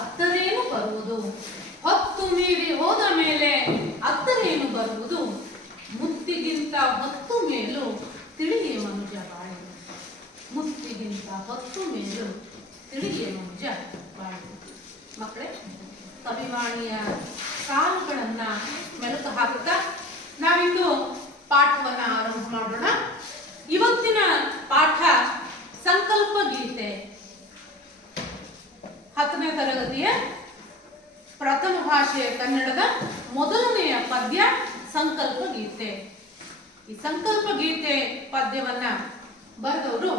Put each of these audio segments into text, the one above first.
ಅತ್ತರೇನು ಬರುವುದು, ಹೊತ್ತು ಮೀರಿ ಹೋದ ಮೇಲೆ ಅತ್ತರೇನು ಬರುವುದು, ಮುತ್ತಿಗಿಂತ ಹೊತ್ತು ಮೇಲು ತಿಳಿಯೇ ಮನುಜ ಬಾಳು. ಮುತ್ತಿಗಿಂತ ಹೊತ್ತು ಮೇಲು ತಿಳಿಯೇ ಮನುಜ ಬಾಳು. ಮಕ್ಕಳೇ, ಕವಿವಾಣಿಯ ಸಾಲುಗಳನ್ನ ಮೆಲುಕು ಹಾಕುತ್ತಾ ನಾವಿಂದು ಪಾಠವನ್ನ ಆರಂಭ ಮಾಡೋಣ. ಇವತ್ತಿನ ಪಾಠ ಸಂಕಲ್ಪ ಗೀತೆ, 10ನೇ ತರಗತಿಯ ಪ್ರಥಮ ಭಾಷೆಯ ಕನ್ನಡದ ಮೊದಲನೆಯ ಪದ್ಯ ಸಂಕಲ್ಪ ಗೀತೆ. ಈ ಸಂಕಲ್ಪ ಗೀತೆ ಪದ್ಯವನ್ನ ಬರೆದವರು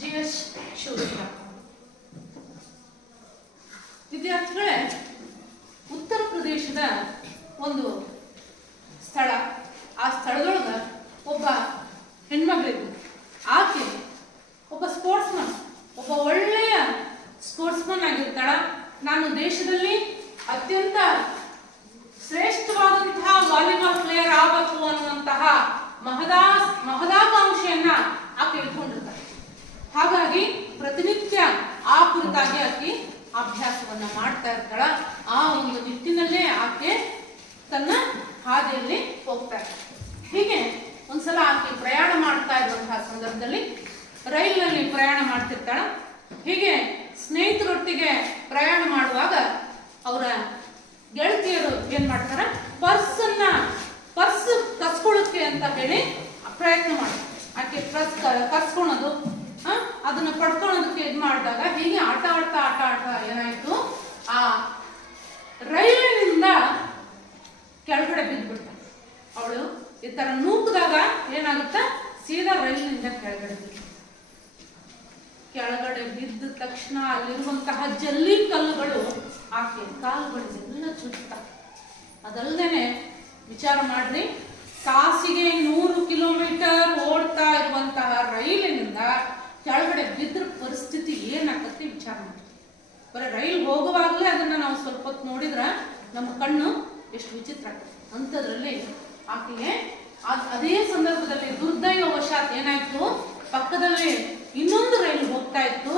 GS ಶಿವರುದ್ರಪ್ಪ. ವಿದ್ಯಾರ್ಥಿಗಳೇ, ಉತ್ತರ ಪ್ರದೇಶದ ಒಂದು ಸ್ಥಳ, ಆ ಸ್ಥಳದೊಳಗ ಒಬ್ಬ ಹೆಣ್ಮಗಳಿದ್ದು, ಆಕೆ ಒಬ್ಬ ಸ್ಪೋರ್ಟ್ಸ್ಮನ್, ಒಬ್ಬ ಒಳ್ಳೆಯ ಸ್ಪೋರ್ಟ್ಸ್ಮನ್ ಆಗಿರ್ತಾಳ. ನಾನು ದೇಶದಲ್ಲಿ ಅತ್ಯಂತ ಶ್ರೇಷ್ಠವಾದಂತಹ ವಾಲಿಬಾಲ್ ಪ್ಲೇಯರ್ ಆಗಬೇಕು ಅನ್ನುವಂತಹ ಮಹದಾಕಾಂಕ್ಷೆಯನ್ನ ಆಕೆ ಇಟ್ಕೊಂಡಿರ್ತಾಳೆ. ಹಾಗಾಗಿ ಪ್ರತಿನಿತ್ಯ ಆ ಕುರಿತಾಗಿ ಆಕೆ ಅಭ್ಯಾಸವನ್ನ ಮಾಡ್ತಾ ಇರ್ತಾಳ. ಆ ಒಂದು ನಿಟ್ಟಿನಲ್ಲೇ ಆಕೆ ತನ್ನ ಹಾದಿಯಲ್ಲಿ ಹೋಗ್ತಾರೆ. ಹೀಗೆ ಒಂದ್ಸಲ ಆಕೆ ಪ್ರಯಾಣ ಮಾಡ್ತಾ ಇರುವಂತಹ ಸಂದರ್ಭದಲ್ಲಿ ರೈಲಿನಲ್ಲಿ ಪ್ರಯಾಣ ಮಾಡ್ತಿರ್ತಾಳ. ಹೀಗೆ ಸ್ನೇಹಿತರೊಟ್ಟಿಗೆ ಪ್ರಯಾಣ ಮಾಡುವಾಗ ಅವರ ಗೆಳತಿಯರು ಏನ್ ಮಾಡ್ತಾರ, ಪರ್ಸ್ ಕಸ್ಕೊಳ್ಳೋಕೆ ಅಂತ ಹೇಳಿ ಪ್ರಯತ್ನ ಮಾಡ್ತಾರೆ. ಆಕೆ ಕಸ್ಕೊಳೋದು, ಅದನ್ನ ಪಡ್ಕೊಳ್ಳೋದಕ್ಕೆ ಇದು ಮಾಡಿದಾಗ ಹೀಗೆ ಆಟ ಆಡ್ತಾ ಏನಾಯ್ತು, ಆ ರೈಲಿನಿಂದ ಕೆಳಗಡೆ ಬಿದ್ದ್ಬಿಡ್ತಾಳೆ. ಅವಳು ಈ ತರ ನೂಕಿದಾಗ ಏನಾಗುತ್ತ, ಸೀದಾ ರೈಲಿನಿಂದ ಕೆಳಗಡೆ ಬಿದ್ದ ತಕ್ಷಣ ಅಲ್ಲಿರುವಂತಹ ಜಲ್ಲಿ ಕಲ್ಲುಗಳು ಆಕೆ ಕಾಲುಗಳಿಗೆಲ್ಲ ಚುತ್ತ. ಅದಲ್ಲದೆ ವಿಚಾರ ಮಾಡ್ರಿ, ತಾಸಿಗೆ 100 ಕಿಲೋಮೀಟರ್ ಓಡ್ತಾ ಇರುವಂತಹ ರೈಲಿನಿಂದ ಕೆಳಗಡೆ ಬಿದ್ರ ಪರಿಸ್ಥಿತಿ ಏನಾಗತ್ತೆ ವಿಚಾರ ಮಾಡಿ. ಬರೀ ರೈಲ್ ಹೋಗುವಾಗಲೇ ಅದನ್ನ ನಾವು ಸ್ವಲ್ಪ ಹೊತ್ತು ನೋಡಿದ್ರ ನಮ್ಮ ಕಣ್ಣು ಎಷ್ಟು ವಿಚಿತ್ರ ಆಗ್ತದೆ. ಅಂಥದ್ರಲ್ಲಿ ಆಕೆಗೆ ಅದೇ ಸಂದರ್ಭದಲ್ಲಿ ದುರ್ದೈವವಶಾತ್ ಏನಾಯ್ತು, ಪಕ್ಕದಲ್ಲಿ ಇನ್ನೊಂದು ರೈಲು ಹೋಗ್ತಾ ಇತ್ತು.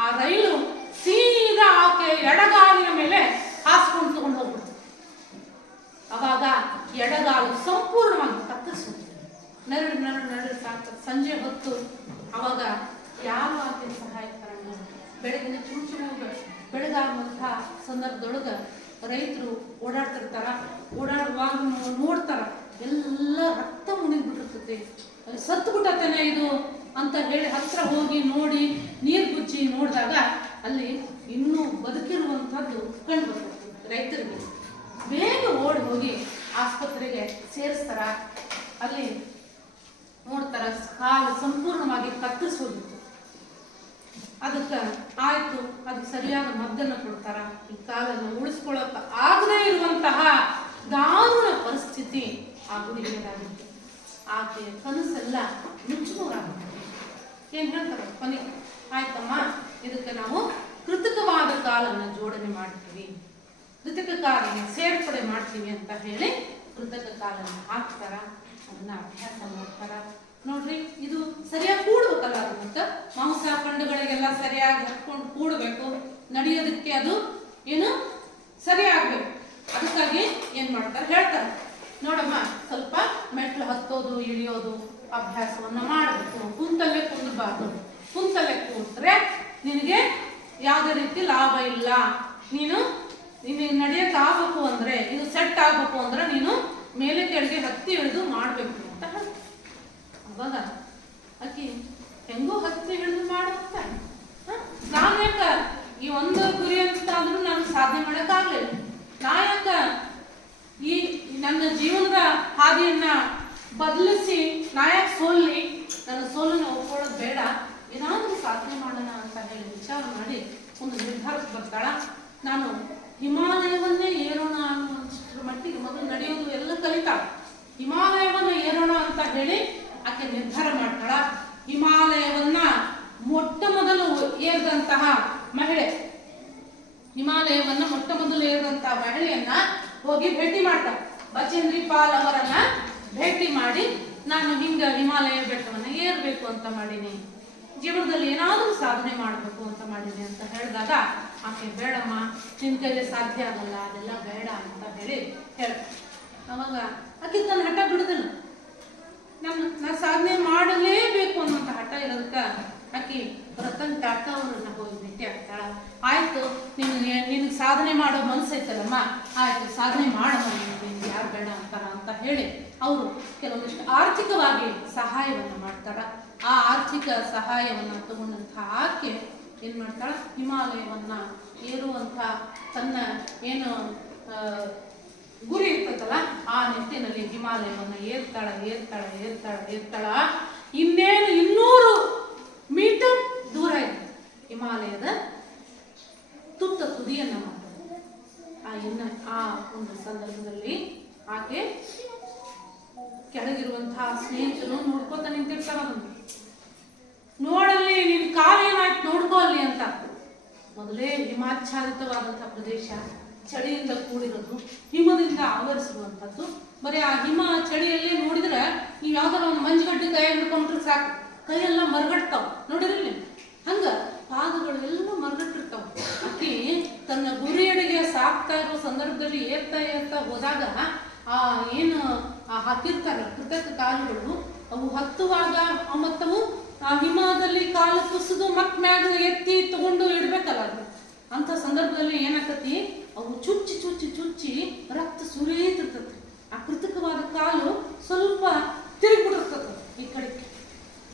ಆ ರೈಲು ಸೀದಾ ಆಕೆ ಎಡಗಾಲಿನ ಮೇಲೆ ಹಾಸ್ಕೊಂಡು ತಗೊಂಡು ಹೋಗ್ಬಿಡ್ತು. ಅವಾಗ ಎಡಗಾಲು ಸಂಪೂರ್ಣವಾಗಿ ಕತ್ತರಿಸ್ಬಿಡ್ತು. ನರಳು ಸಂಜೆ ಹೊತ್ತು ಅವಾಗ ಯಾವ ಆಕೆ ಸಹಾಯಕರ ಬೆಳಗಿನ ಚುಂಚು ಬೆಳಗಾಗುವಂತಹ ಸಂದರ್ಭದೊಳಗ ರೈತರು ಓಡಾಡ್ತಿರ್ತಾರ. ಓಡಾಡುವಾಗ ನೋಡ್ತಾರ, ಎಲ್ಲ ರಕ್ತ ಮುಣಿದ್ಬಿಟ್ಟಿರ್ತೈತಿ. ಸತ್ತು ಬಿಟ್ಟತೇನೆ ಇದು ಅಂತ ಹೇಳಿ ಹತ್ರ ಹೋಗಿ ನೋಡಿ ನೀರು ಗುಜ್ಜಿ ನೋಡಿದಾಗ ಅಲ್ಲಿ ಇನ್ನೂ ಬದುಕಿರುವಂಥದ್ದು ಕಂಡು ಬರ್ತದೆ. ರೈತರಿಗೆ ಬೇಗ ಓಡಿ ಹೋಗಿ ಆಸ್ಪತ್ರೆಗೆ ಸೇರಿಸ್ತಾರ. ಅಲ್ಲಿ ನೋಡ್ತಾರ, ಕಾಲು ಸಂಪೂರ್ಣವಾಗಿ ಕತ್ತರಿಸಿ ಹೋಗಿತ್ತು. ಅದಕ್ಕೆ ಆಯ್ತು, ಅದಕ್ಕೆ ಸರಿಯಾದ ಮದ್ದನ್ನು ಕೊಡ್ತಾರ. ಈ ಕಾಲನ್ನು ಉಳಿಸ್ಕೊಳ್ಳೋಕೆ ಆಗದೇ ಇರುವಂತಹ ದಾರುಣ ಪರಿಸ್ಥಿತಿ ಆ ಹುಡುಗಿಯದಾಗಿತ್ತು. ಆಕೆ ಕನಸೆಲ್ಲ ನುಚ್ಚುನೂರಾಗುತ್ತೆ. ಏನ್ ಹೇಳ್ತಾರೆ ಕೊನೆಗೆ, ಆಯ್ತಮ್ಮ, ಇದಕ್ಕೆ ನಾವು ಕೃತಕವಾದ ಕಾಲನ್ನು ಜೋಡಣೆ ಮಾಡ್ತೀವಿ, ಕೃತಕ ಕಾಲನ್ನು ಸೇರ್ಪಡೆ ಮಾಡ್ತೀವಿ ಅಂತ ಹೇಳಿ ಕೃತಕ ಕಾಲನ್ನು ಹಾಕ್ತಾರ. ಅದನ್ನ ಅಭ್ಯಾಸ ಮಾಡ್ತಾರ. ನೋಡ್ರಿ, ಇದು ಸರಿಯಾಗಿ ಕೂಡ್ಬೇಕಲ್ಲ, ಅದು ಮತ್ತೆ ಮಾಂಸ ಖಂಡಗಳಿಗೆಲ್ಲ ಸರಿಯಾಗಿ ಹತ್ಕೊಂಡು ಕೂಡಬೇಕು. ನಡೆಯೋದಕ್ಕೆ ಅದು ಏನು ಸರಿಯಾಗಬೇಕು. ಅದಕ್ಕಾಗಿ ಏನ್ ಮಾಡ್ತಾರೆ, ಹೇಳ್ತಾರೆ, ನೋಡಮ್ಮ, ಸ್ವಲ್ಪ ಮೆಟ್ಲು ಹತ್ತೋದು ಇಳಿಯೋದು ಅಭ್ಯಾಸವನ್ನ ಮಾಡಬೇಕು. ಕುಂತಲ್ಲೇ ಕುಂದಬಾರ್ದು. ಕುಂತಲ್ಲೇ ಕೂತ್ರೆ ನಿನಗೆ ಯಾವುದೇ ರೀತಿ ಲಾಭ ಇಲ್ಲ. ನೀನು ನಡೆಯಕ್ಕೆ ಆಗ್ಬೇಕು ಅಂದ್ರೆ, ಇದು ಸೆಟ್ ಆಗ್ಬೇಕು ಅಂದ್ರೆ ನೀನು ಮೇಲೆ ಕೆಳಗೆ ಹತ್ತಿ ಇಳಿದು ಮಾಡ್ಬೇಕು ಅಂತ ಹೇಳ್ತಾರೆ. ಅವಾಗ ಆಕಿ ಹೆಂಗೋ ಹತ್ತಿ ಇಳಿದು ಮಾಡುತ್ತ, ನಾನು ಯಾಕ ಈ ಒಂದು ಗುರಿ ಅಂತ ಆದ್ರೂ ನಾನು ಸಾಧನೆ ಮಾಡಕ್ಕಾಗ್ಲಿಲ್ಲ, ನಾ ಯಾಕ ಈ ನನ್ನ ಜೀವನದ ಹಾದಿಯನ್ನ ಬದಲಿಸಿ ನಾ ಯಾಕೆ ಸೋಲ್ಲಿ, ನನ್ನ ಸೋಲನ್ನು ಒಪ್ಕೊಳ್ಳೋದು ಬೇಡ, ಏನಾದ್ರೂ ಸಾಧನೆ ಮಾಡೋಣ ಅಂತ ಹೇಳಿ ವಿಚಾರ ಮಾಡಿ ಒಂದು ನಿರ್ಧಾರಕ್ಕೆ ಬರ್ತಾಳ. ನಾನು ಹಿಮಾಲಯವನ್ನೇ ಏರೋಣ ಅನ್ನೋಷ್ಟರ ಮಟ್ಟಿಗೆ ಮೊದಲು ನಡೆಯೋದು ಎಲ್ಲ ಕಲಿತಾಳ. ಹಿಮಾಲಯವನ್ನ ಏರೋಣ ಅಂತ ಹೇಳಿ ಆಕೆ ನಿರ್ಧಾರ ಮಾಡ್ತಾಳ. ಹಿಮಾಲಯವನ್ನ ಮೊಟ್ಟ ಮೊದಲು ಏರಿದಂತಹ ಮಹಿಳೆ, ಹಿಮಾಲಯವನ್ನ ಮೊಟ್ಟ ಮೊದಲು ಏರಿದಂತಹ ಮಹಿಳೆಯನ್ನ ಹೋಗಿ ಭೇಟಿ ಮಾಡ್ತಾಳೆ. ಬಚೇಂದ್ರಿ ಪಾಲ್ ಅವರನ್ನ ಭೇಟಿ ಮಾಡಿ, ನಾನು ಹಿಂಗ ಹಿಮಾಲಯ ಬೆಟ್ಟವನ್ನ ಏರ್ಬೇಕು ಅಂತ ಮಾಡೀನಿ. ಜೀವನದಲ್ಲಿ ಏನಾದರೂ ಸಾಧನೆ ಮಾಡಬೇಕು ಅಂತ ಮಾಡಿದೆ ಅಂತ ಹೇಳಿದಾಗ ಆಕೆ ಬೇಡಮ್ಮ, ನಿನ್ನ ಕೈಲಿ ಸಾಧ್ಯ ಆಗಲ್ಲ, ಅದೆಲ್ಲ ಬೇಡ ಅಂತ ಹೇಳ ಅವಾಗ ಆಕೆ ತನ್ನ ಹಠ ಬಿಡುದಿಲ್ಲ. ನಾ ಸಾಧನೆ ಮಾಡಲೇಬೇಕು ಅನ್ನೋಂಥ ಹಠ ಇರೋದಕ್ಕೆ ಆಕೆ ರತನ್ ಟಾಟಾ ಅವ್ರನ್ನ ಹೋಗಿ ಭೇಟಿ ಆಗ್ತಾಳ. ಆಯ್ತು, ನಿನಗೆ ಸಾಧನೆ ಮಾಡೋ ಮನಸ್ಸೈತಲ್ಲಮ್ಮ, ಆಯ್ತು ಸಾಧನೆ ಮಾಡಮ್ಮ, ನಿನಗೆ ಯಾರು ಬೇಡ ಅಂತಾರ ಅಂತ ಹೇಳಿ ಅವರು ಕೆಲವೊಂದಿಷ್ಟು ಆರ್ಥಿಕವಾಗಿ ಸಹಾಯವನ್ನು ಮಾಡ್ತಾರ. ಆ ಆರ್ಥಿಕ ಸಹಾಯವನ್ನು ತಗೊಂಡಂಥ ಆಕೆ ಏನ್ ಮಾಡ್ತಾಳ, ಹಿಮಾಲಯವನ್ನ ಏರುವಂಥ ತನ್ನ ಏನು ಗುರಿ ಇರ್ತದಲ್ಲ ಆ ನಿಟ್ಟಿನಲ್ಲಿ ಹಿಮಾಲಯವನ್ನು ಏರ್ತಾಳ. ಇನ್ನೇನು 200 ಮೀಟರ್ ದೂರ ಇದೆ ಹಿಮಾಲಯದ ತುತ್ತ ತುದಿಯನ್ನ ಮಾಡ್ತಾರೆ. ಆ ಒಂದು ಸಂದರ್ಭದಲ್ಲಿ ಆಕೆ ಕೆಳಗಿರುವಂತಹ ಸ್ನೇಹಿತರು ನೋಡ್ಕೊತ ನಿಂತಿರ್ತಾರ. ನೋಡಲ್ಲಿ ನಿನ್ ಕಾಲೇನಾಯ್ತು ನೋಡ್ಕೋ ಅಲ್ಲಿ ಅಂತ. ಮೊದಲೇ ಹಿಮಾಚ್ಛಾದಿತವಾದಂತಹ ಪ್ರದೇಶ, ಚಳಿಯಿಂದ ಕೂಡಿರೋದು, ಹಿಮದಿಂದ ಆವರಿಸಿರುವಂಥದ್ದು. ಬರೀ ಆ ಹಿಮ ಚಳಿಯಲ್ಲಿ ನೋಡಿದ್ರೆ ನೀವು ಯಾವ್ದಾರ ಒಂದು ಮಂಜುಗಡ್ಡೆ ಕೈ ಹಿಡ್ಕೊಂಡ್ರೆ ಸಾಕು, ಕೈಯೆಲ್ಲ ಮರಗಡ್ತಾವ. ನೋಡಿರಲಿ ಹಂಗ ಪಾದಗಳೆಲ್ಲ ಮರಗಟ್ಟಿರ್ತಾವ. ಅಕ್ಕಿ ತನ್ನ ಗುರಿಯಡೆಗೆ ಸಾಕ್ತಾ ಇರೋ ಸಂದರ್ಭದಲ್ಲಿ ಏರ್ತಾ ಹೋದಾಗ ಆ ಏನು ಹಾಕಿರ್ತಾರೆ ಕೃತಕ ಕಾಲುಗಳು, ಅವು ಹತ್ತುವಾಗ ಮತ್ತವು ಆ ಹಿಮದಲ್ಲಿ ಕಾಲು ಕುಸಿದು ಮತ್ ಮ್ಯಾಗ ಎತ್ತಿ ತಗೊಂಡು ಇಡ್ಬೇಕಲ್ಲ ಅದು. ಅಂತ ಸಂದರ್ಭದಲ್ಲಿ ಏನಾಕತಿ, ಅವು ಚುಚ್ಚಿ ರಕ್ತ ಸುರಿತಿರ್ತತಿ. ಆ ಕೃತಕವಾದ ಕಾಲು ಸ್ವಲ್ಪ ತಿರುಗಿಬಿಟ್ಟಿರ್ತದ ಈ ಕಡೆಗೆ.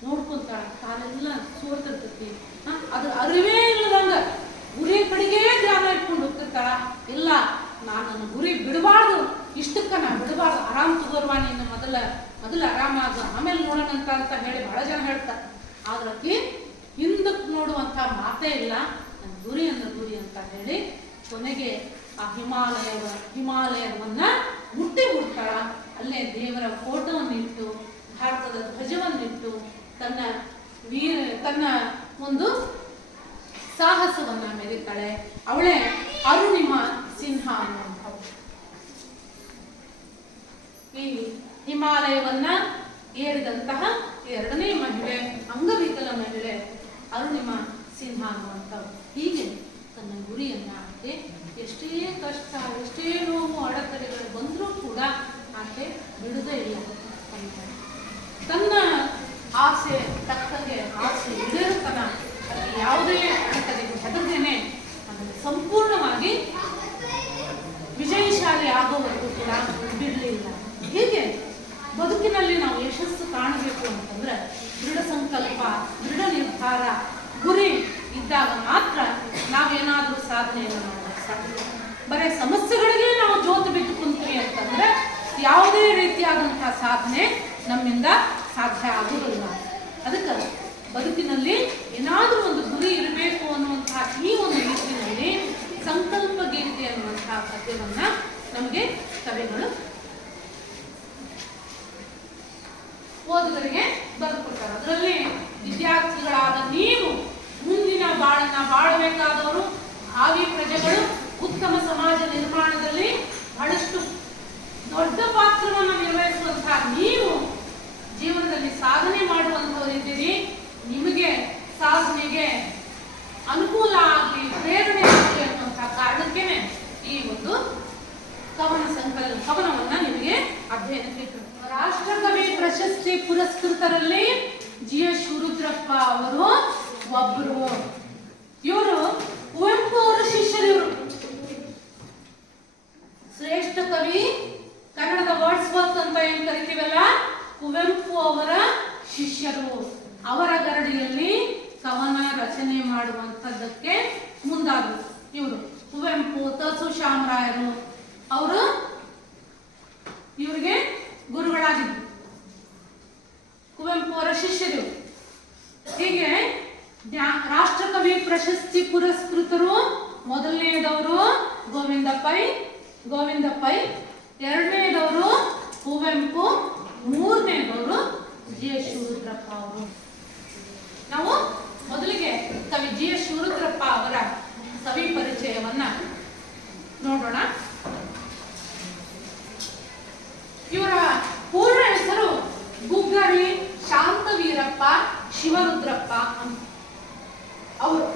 ನೋಡ್ಕೊಂತಾಳ, ಕಾಲೆಲ್ಲ ಸೋರ್ತಿರ್ತತಿ. ಅದು ಅರಿವೇ ಇಲ್ಲದಂಗ ಗುರಿ ಕಡೆಗೆ ಧ್ಯಾನ ಇಟ್ಕೊಂಡು ಹೋಗ್ತಿರ್ತಾಳ. ಇಲ್ಲ, ನಾನು ನನ್ನ ಗುರಿ ಬಿಡಬಾರ್ದು, ಇಷ್ಟಕ್ಕ ನಾ ಬಿಡಬಾರ್ದು, ಆರಾಮ್ ತಗೋರ್ವಾ ನೀನು, ಮೊದಲು ಆರಾಮಾಗ ಆಮೇಲೆ ನೋಡೋಣ ಅಂತ ಹೇಳಿ ಬಹಳ ಜನ ಹೇಳ್ತಾರೆ. ಆದ್ರೆ ಹಿಂದಕ್ಕೆ ನೋಡುವಂತ ಮಾತೇ ಇಲ್ಲ. ನನ್ನ ಗುರಿ ಅಂತ ಹೇಳಿ ಕೊನೆಗೆ ಆ ಹಿಮಾಲಯವನ್ನ ಮುಟ್ಟಾಳ. ಅಲ್ಲೇ ದೇವರ ಫೋಟೋವನ್ನಿಟ್ಟು, ಭಾರತದ ಧ್ವಜವನ್ನಿಟ್ಟು ತನ್ನ ಒಂದು ಸಾಹಸವನ್ನ ಮೆರೀತಾಳೆ. ಅವಳೇ ಅರುಣಿಮಾ ಸಿನ್ಹಾ ಅನ್ನುವಂಥವ್ಳು. ಈ ಹಿಮಾಲಯವನ್ನ ಏರಿದಂತಹ 2ನೇ ಮಹಿಳೆ, ಅಂಗವಿಕಲ ಮಹಿಳೆ ಅರುಣಿಮಾ ಸಿನ್ಹಾ ಅನ್ನುವಂಥವ್ಳು. ಹೀಗೆ ತನ್ನ ಗುರಿಯನ್ನ ಆಕೆ ಎಷ್ಟೇ ಕಷ್ಟ, ಎಷ್ಟೇ ನೋವು, ಅಡೆತಡೆಗಳು ಬಂದರೂ ಕೂಡ ಆಕೆ ಬಿಡುವುದೇ ಇಲ್ಲ. ತನ್ನ ಆಸೆ ತಕ್ಕಂಗೆ ಆಸೆ ಈಡೇರುತ್ತನ ಯಾವುದೇ ಅಡೆತಡೆಗೆ ಹೆದರದೇನೆ ಅದನ್ನು ಸಂಪೂರ್ಣವಾಗಿ ವಿಜಯಶಾಲಿ ಆಗೋವರೆಗೂ ಕೂಡ ಬಿಡಲಿಲ್ಲ. ಹೀಗೆ ಬದುಕಿನಲ್ಲಿ ನಾವು ಯಶಸ್ಸು ಕಾಣಬೇಕು ಅಂತಂದ್ರೆ ದೃಢ ಸಂಕಲ್ಪ, ದೃಢ ನಿರ್ಧಾರ, ಗುರಿ ಇದ್ದಾಗ ಮಾತ್ರ ನಾವೇನಾದ್ರೂ ಸಾಧನೆಯನ್ನು ಮಾಡಕ್ಕೆ ಸಾಧ್ಯ. ಬರೀ ಸಮಸ್ಯೆಗಳಿಗೆ ನಾವು ಜೋತು ಬಿದ್ದು ಕುಂತೀವಿ ಅಂತಂದ್ರೆ ಯಾವುದೇ ರೀತಿಯಾದಂತಹ ಸಾಧನೆ ನಮ್ಮಿಂದ ಸಾಧ್ಯ ಆಗುವುದಿಲ್ಲ. ಅದಕ್ಕೆ ಬದುಕಿನಲ್ಲಿ ಏನಾದರೂ ಒಂದು ಗುರಿ ಇರಬೇಕು ಅನ್ನುವಂತಹ ಈ ಒಂದು ನಿಟ್ಟಿನಲ್ಲಿ ಸಂಕಲ್ಪ ಗೀತೆ ಅನ್ನುವಂತಹ ಪದ್ಯವನ್ನ ನಮಗೆ ಕವಿಗಳು ಓದುಗರಿಗೆ ಬರೆದುಕೊಡ್ತಾರೆ. ಅದರಲ್ಲಿ ವಿದ್ಯಾರ್ಥಿಗಳಾದ ನೀವು ಮುಂದಿನ ಬಾಳನ್ನ ಬಾಳಬೇಕಾದವರು, ಭಾವಿ ಪ್ರಜೆಗಳು, ಉತ್ತಮ ಸಮಾಜ ನಿರ್ಮಾಣದಲ್ಲಿ ಬಹಳಷ್ಟು ದೊಡ್ಡ ಪಾತ್ರವನ್ನು ನಿರ್ವಹಿಸುವಂತಹ ನೀವು ಜೀವನದಲ್ಲಿ ಸಾಧನೆ ಮಾಡುವಂತವರಿದ್ದೀರಿ. ನಿಮಗೆ ಸಾಧನೆಗೆ ಅನುಕೂಲ ಆಗಲಿ, ಪ್ರೇರಣೆ ಆಗಲಿ ಅನ್ನುವಂತಹ ಕಾರಣಕ್ಕೇನೆ ಈ ಒಂದು ಕವನವನ್ನ ನಿಮಗೆ ಅಧ್ಯಯನಕ್ಕೆ ರಾಷ್ಟ್ರಕವಿ ಪ್ರಶಸ್ತಿ ಪುರಸ್ಕೃತರಲ್ಲಿ GS ಶಿವರುದ್ರಪ್ಪ ಅವರು ಒಬ್ಬರು. ಇವರು ಕುವೆಂಪು ಅವರ ಶಿಷ್ಯರು. ಇವರು ಶ್ರೇಷ್ಠ ಕವಿ, ಕನ್ನಡದ ವರ್ಡ್ಸ್ವರ್ತ್ ಅಂತ ಏನ್ ಕರಿತೀವಲ್ಲ, ಕುವೆಂಪು ಅವರ ಶಿಷ್ಯರು. ಅವರ ಗರಡಿಯಲ್ಲಿ ಕವನ ರಚನೆ ಮಾಡುವಂತದ್ದಕ್ಕೆ ಮುಂದಾದರು ಇವರು. ಕುವೆಂಪು, ತಸು ಶಾಮರಾಯರು ಅವರು ಇವರಿಗೆ ಗುರುಗಳಾಗಿದ್ದರು. ಕುವೆಂಪು ಅವರ ಶಿಷ್ಯರು. ಹೀಗೆ ರಾಷ್ಟ್ರಕವಿ ಪ್ರಶಸ್ತಿ ಪುರಸ್ಕೃತರು ಮೊದಲನೆಯದವರು ಗೋವಿಂದ ಪೈ, ಎರಡನೆಯದವರು ಕುವೆಂಪು, ಮೂರನೇದವರು GS ಶಿವರುದ್ರಪ್ಪ ಅವರು. ನಾವು ಮೊದಲಿಗೆ ಕವಿ GS ಶಿವರುದ್ರಪ್ಪ ಅವರ ಕವಿ ಪರಿಚಯವನ್ನ ನೋಡೋಣ. ಇವರ ಪೂರ್ಣ ಹೆಸರು ಗುಗ್ಗರಿ ಶಾಂತವೀರಪ್ಪ ಶಿವರುದ್ರಪ್ಪ ಅಂತ. ಅವರು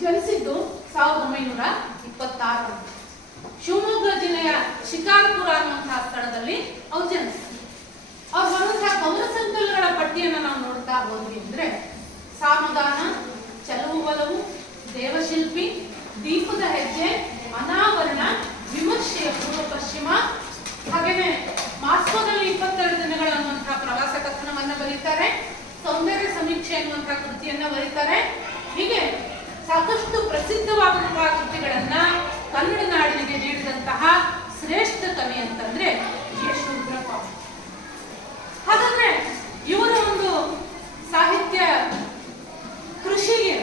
ಜನಿಸಿದ್ದು 1926. ಶಿವಮೊಗ್ಗ ಜಿಲ್ಲೆಯ ಶಿಕಾರ್ಪುರ ಅನ್ನುವಂತಹ ಸ್ಥಳದಲ್ಲಿ ಅವ್ರು ಜನಿಸಿದ್ರು. ಅವ್ರು ಬರುವಂತಹ ಕವನ ಸಂಕಲನಗಳ ಪಟ್ಟಿಯನ್ನು ನಾವು ನೋಡ್ತಾ ಹೋದ್ವಿ ಅಂದ್ರೆ ಸಾಮಗಾನ, ಚಲವು ಒಲವು, ದೇವಶಿಲ್ಪಿ, ದೀಪದ ಹೆಜ್ಜೆ, ಅನಾವರಣ, ವಿಮರ್ಶೆಯ ಪೂರ್ವ ಪಶ್ಚಿಮ, ಹಾಗೇನೆ ಮಾಸ್ಕೋದಲ್ಲಿ 22 ದಿನಗಳು ಅನ್ನುವಂತಹ ಪ್ರವಾಸ ಕಥನವನ್ನ ಬರೀತಾರೆ. ಸೌಂದರ್ಯ ಸಮೀಕ್ಷೆ ಅನ್ನುವಂತಹ ಕೃತಿಯನ್ನ ಬರೀತಾರೆ. ಹೀಗೆ ಸಾಕಷ್ಟು ಪ್ರಸಿದ್ಧವಾದಂತಹ ಕೃತಿಗಳನ್ನ ಕನ್ನಡ ನಾಡಿಗೆ ನೀಡಿದಂತಹ ಶ್ರೇಷ್ಠ ಕವಿ ಅಂತಂದ್ರೆ ಜಿ. ಎಸ್. ಶಿವರುದ್ರಪ್ಪ. ಹಾಗಾದ್ರೆ ಇವರ ಒಂದು ಸಾಹಿತ್ಯ ಕೃಷಿಗೆ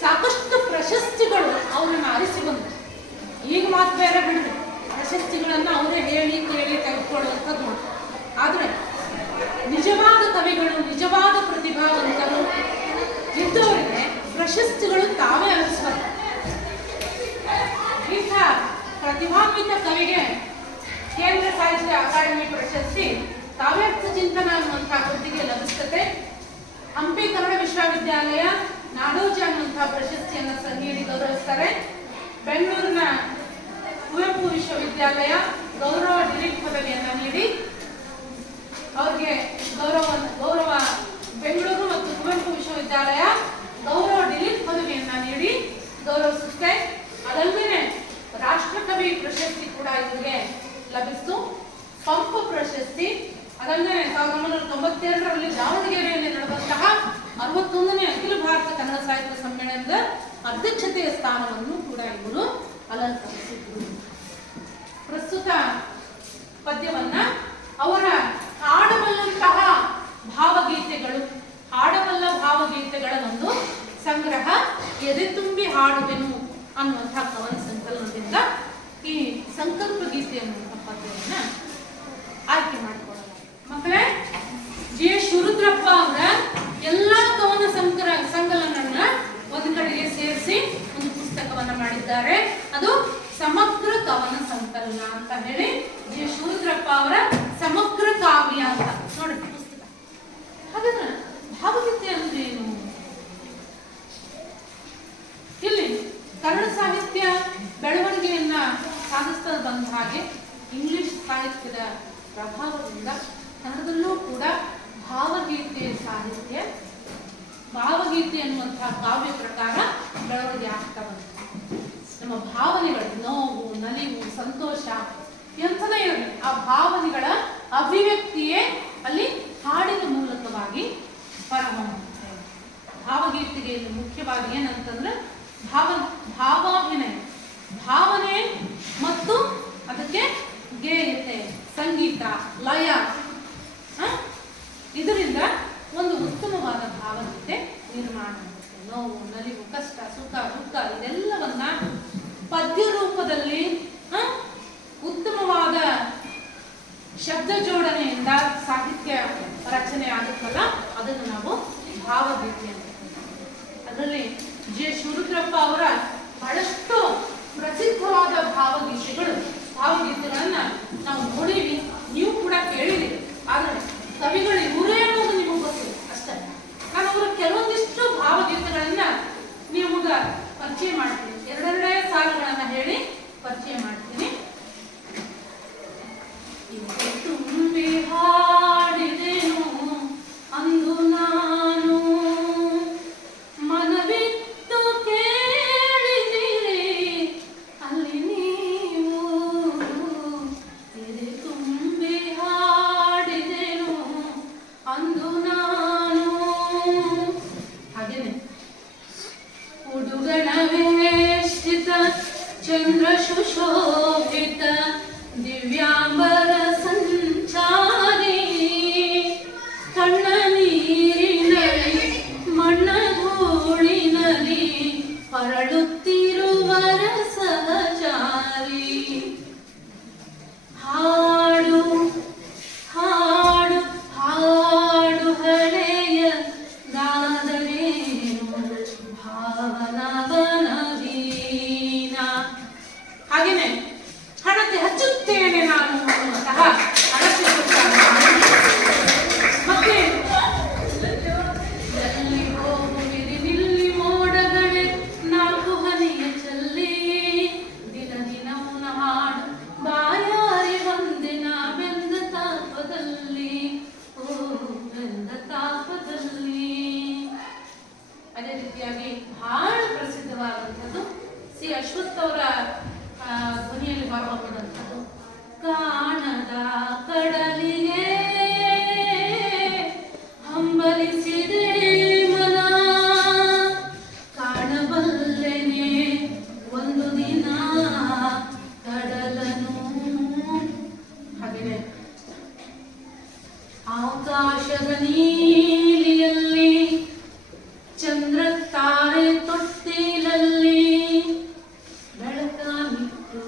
ಸಾಕಷ್ಟು ಪ್ರಶಸ್ತಿಗಳು ಅವರನ್ನು ಅರಿಸಿ ಬಂತು. ಈಗ ಮಾತು ಬೇರೆ ಬಿಡ್ರಿ, ಪ್ರಶಸ್ತಿಗಳನ್ನ ಅವರೇ ಹೇಳಿ ಕೇಳಿ ತೆಗೆದುಕೊಳ್ಳುವಂಥದ್ದು. ಆದ್ರೆ ನಿಜವಾದ ಕವಿಗಳು, ನಿಜವಾದ ಪ್ರತಿಭಾವಂತರು ಇದ್ದವರಿಗೆ ಪ್ರಶಸ್ತಿಗಳು ತಾವೇ ಅನಿಸ್ಬಾರ್ದು. ಇಂಥ ಪ್ರತಿಭಾನ್ವಿತ ಕವಿಗೆ ಕೇಂದ್ರ ಸಾಹಿತ್ಯ ಅಕಾಡೆಮಿ ಪ್ರಶಸ್ತಿ ಕಾವ್ಯಾರ್ಥ ಚಿಂತನ ಅನ್ನುವಂತಹ ಕೃತಿಗೆ ಲಭಿಸುತ್ತದೆ. ಹಂಪಿ ಕನ್ನಡ ವಿಶ್ವವಿದ್ಯಾಲಯ ನಾಡೋಜ ಅನ್ನುವಂತಹ ಪ್ರಶಸ್ತಿಯನ್ನು ನೀಡಿ ಗೌರವಿಸ್ತಾರೆ. ಬೆಂಗಳೂರಿನ ಕುವೆಂಪು ವಿಶ್ವವಿದ್ಯಾಲಯ ಗೌರವ ಡಿಲಿಟ್ ಪದವಿಯನ್ನ ನೀಡಿ ಅವ್ರಿಗೆ ಗೌರವ ಬೆಂಗಳೂರು ಮತ್ತು ಕುವೆಂಪು ವಿಶ್ವವಿದ್ಯಾಲಯ ಗೌರವ ಡಿಲಿಟ್ ಪದವಿಯನ್ನ ನೀಡಿ ಗೌರವಿಸುತ್ತೆ. ಅದಲ್ಲದೆ ರಾಷ್ಟ್ರಕವಿ ಪ್ರಶಸ್ತಿ ಕೂಡ ಇವರಿಗೆ ಲಭಿಸಿತು. ಪಂಪ ಪ್ರಶಸ್ತಿ ಅದಲ್ಲದೆ 1992ರಲ್ಲಿ ದಾವಣಗೆರೆಯಲ್ಲಿ ನಡೆದಂತಹ 61ನೇ ಅಖಿಲ ಭಾರತ ಕನ್ನಡ ಸಾಹಿತ್ಯ ಸಮ್ಮೇಳನದ ಅಧ್ಯಕ್ಷತೆಯ ಸ್ಥಾನವನ್ನು ಕೂಡ ಇವರು ಅಲಂಕರಿಸಿದ್ರು. ಪ್ರಸ್ತುತ ಪದ್ಯವನ್ನ ಅವರ ಹಾಡಬಲ್ಲಂತಹ ಭಾವಗೀತೆಗಳು, ಹಾಡಬಲ್ಲ ಭಾವಗೀತೆಗಳ ಒಂದು ಸಂಗ್ರಹ ಎದೆ ತುಂಬಿ ಹಾಡುವೆನು ಅನ್ನುವಂತಹ ಕವನ ಸಂಕಲನದಿಂದ ಈ ಸಂಕಲ್ಪ ಗೀತೆ ಅನ್ನುವಂತಹ ಪದ್ಯವನ್ನ ಆಯ್ಕೆ ಮಾಡಿಕೊಳ್ಳಲಾಗಿದೆ. ಮಕ್ಕಳೇ, ಜಿ. ಎಸ್. ಶಿವರುದ್ರಪ್ಪ ಅವರ ಎಲ್ಲಾ ಕವನ ಸಂಕಲನನ್ನ ಒಂದು ಕಡೆಗೆ ಸೇರಿಸಿ ಒಂದು ಪುಸ್ತಕವನ್ನ ಮಾಡಿದ್ದಾರೆ. ಅದು ಸಮಗ್ರ ಕವನ ಸಂಕಲನ ಅಂತ ಹೇಳಿ ಜಿ. ಎಸ್. ಶಿವರುದ್ರಪ್ಪ ಅವರ ಸಮಗ್ರ ಕಾವ್ಯ ಅಂತ ನೋಡಿ ಪುಸ್ತಕ. ಹಾಗಾದ್ರೆ ಭಾವಗೀತೆ ಅಂದ್ರೆ ಏನು? ಇಲ್ಲಿ ಕನ್ನಡ ಸಾಹಿತ್ಯ ಬೆಳವಣಿಗೆಯನ್ನ ಸಾಧಿಸ್ತಾ ಬಂದ ಹಾಗೆ ಇಂಗ್ಲಿಷ್ ಸಾಹಿತ್ಯದ ಪ್ರಭಾವದಿಂದ ಕನ್ನಡದಲ್ಲೂ ಕೂಡ ಭಾವಗೀತೆ ಸಾಹಿತ್ಯ, ಭಾವಗೀತೆ ಅನ್ನುವಂತಹ ಕಾವ್ಯ ಪ್ರಕಾರ ಬೆಳವಣಿಗೆ ಆಗ್ತಾ ಬಂತು. ನಮ್ಮ ಭಾವನೆಗಳು, ನೋವು, ನಲಿವು, ಸಂತೋಷ ಎಂಥದೇ ಇರಲಿ, ಆ ಭಾವನೆಗಳ ಅಭಿವ್ಯಕ್ತಿಯೇ ಅಲ್ಲಿ ಹಾಡಿನ ಮೂಲಕವಾಗಿ ಹೊರಹೊಮ್ಮುತ್ತೆ. ಭಾವಗೀತೆಗೆ ಮುಖ್ಯವಾಗಿ ಏನಂತಂದ್ರೆ ಭಾವಾಭಿನಯ, ಭಾವನೆ ಮತ್ತು ಅದಕ್ಕೆ ಗೇಯತೆ, ಸಂಗೀತ, ಲಯ, ಇದರಿಂದ ಒಂದು ಉತ್ತಮವಾದ ಭಾವಗೀತೆ ನಿರ್ಮಾಣ ಆಗುತ್ತೆ. ನೋವು, ನಲಿವು, ಕಷ್ಟ, ಸುಖ, ದುಃಖ ಇದೆಲ್ಲವನ್ನ ಪದ್ಯ ರೂಪದಲ್ಲಿ ಉತ್ತಮವಾದ ಶಬ್ದ ಜೋಡಣೆಯಿಂದ ಸಾಹಿತ್ಯ ರಚನೆ ಆಗುತ್ತಲ್ಲ, ಅದನ್ನು ನಾವು ಭಾವಗೀತೆ ಅಂತ. ಅದರಲ್ಲಿ ಜಿ. ಎಸ್. ಶಿವರುದ್ರಪ್ಪ ಅವರ ಬಹಳಷ್ಟು ಪ್ರಸಿದ್ಧವಾದ ಭಾವಗೀತೆಗಳನ್ನ ನಾವು ನೋಡಿವಿ, ನೀವು ಕೂಡ ಕೇಳಿರಿ. ಆದ್ರೆ ಕವಿಗಳು ಇವರೇ ಅನ್ನೋದು ನಿಮಗೆ ಗೊತ್ತಿಲ್ಲ ಅಷ್ಟೇ. ನಾನು ಅವರ ಕೆಲವೊಂದಿಷ್ಟು ಭಾವಗೀತೆಗಳನ್ನ ನಿಮಗ ಪರಿಚಯ ಮಾಡ್ತೀನಿ. ಎರಡೆರಡೇ ಸಾಲುಗಳನ್ನ ಹೇಳಿ ಪರಿಚಯ ಮಾಡ್ತೀನಿ. ತುಂಬಿ ಹಾಡಿದೆನು ಅಂದು ನಾನು, ಮನವಿತ್ತು ಕೇಳಿದಿರಿ ಅಲ್ಲಿ ನೀವು. ಎದೆ ತುಂಬಿ ಹಾಡಿದೆನು ಅಂದು ನಾನು. ಹಾಗೇನೆ ಉಡುಗಣ ವೇಷ್ಟಿತ ಚಂದ್ರ ಸುಶೋಭಿತ ದಿವ್ಯಾಂಬರ ಸಂಚಾರಿ, ಕಣ್ಣ ನೀರಿನಲ್ಲಿ ಮಣ್ಣ ಧೂಳಿನಲ್ಲಿ ಹೊರಳುತ್ತಿರುವರ ಸಹಚಾರಿ. ಹಾಡು ಹಾಡು ಹಾಡು ಹಳೆಯ ಗಾದರೇನು ಭಾವನವನ ವೀಣ. ಹಾಗೇನೆ ಹಣತೆ ಹಚ್ಚುತ್ತೇನೆ ನಾನು ಅನ್ನುವಂತಹ ಹಣತೆ ಮತ್ತೆ ಎಲ್ಲಿ ಹೋಗುವಿರಿ ನಿಲ್ಲಿ ಮೋಡ ಅಶ್ವಥ್ ಅವರ ಧ್ವನಿಯಲ್ಲಿ ಹೊರಹೊಮ್ಮದಂಥದ್ದು. ಕಾಣದ ಕಡಲಿಗೆ ಹಂಬಲಿಸಿದೆ ಮನ, ಕಾಣಬಲ್ಲೆನೆ ಒಂದು ದಿನ ಕಡಲನು. ಹಾಗೆ ಆಕಾಶದ ನೀಲಿಯಲ್ಲಿ ಚಂದ್ರ ತಾರೆ ತೊಟ್ಟಿಲಲ್ಲಿ ಬೆಳಕಾನಿಟ್ಟು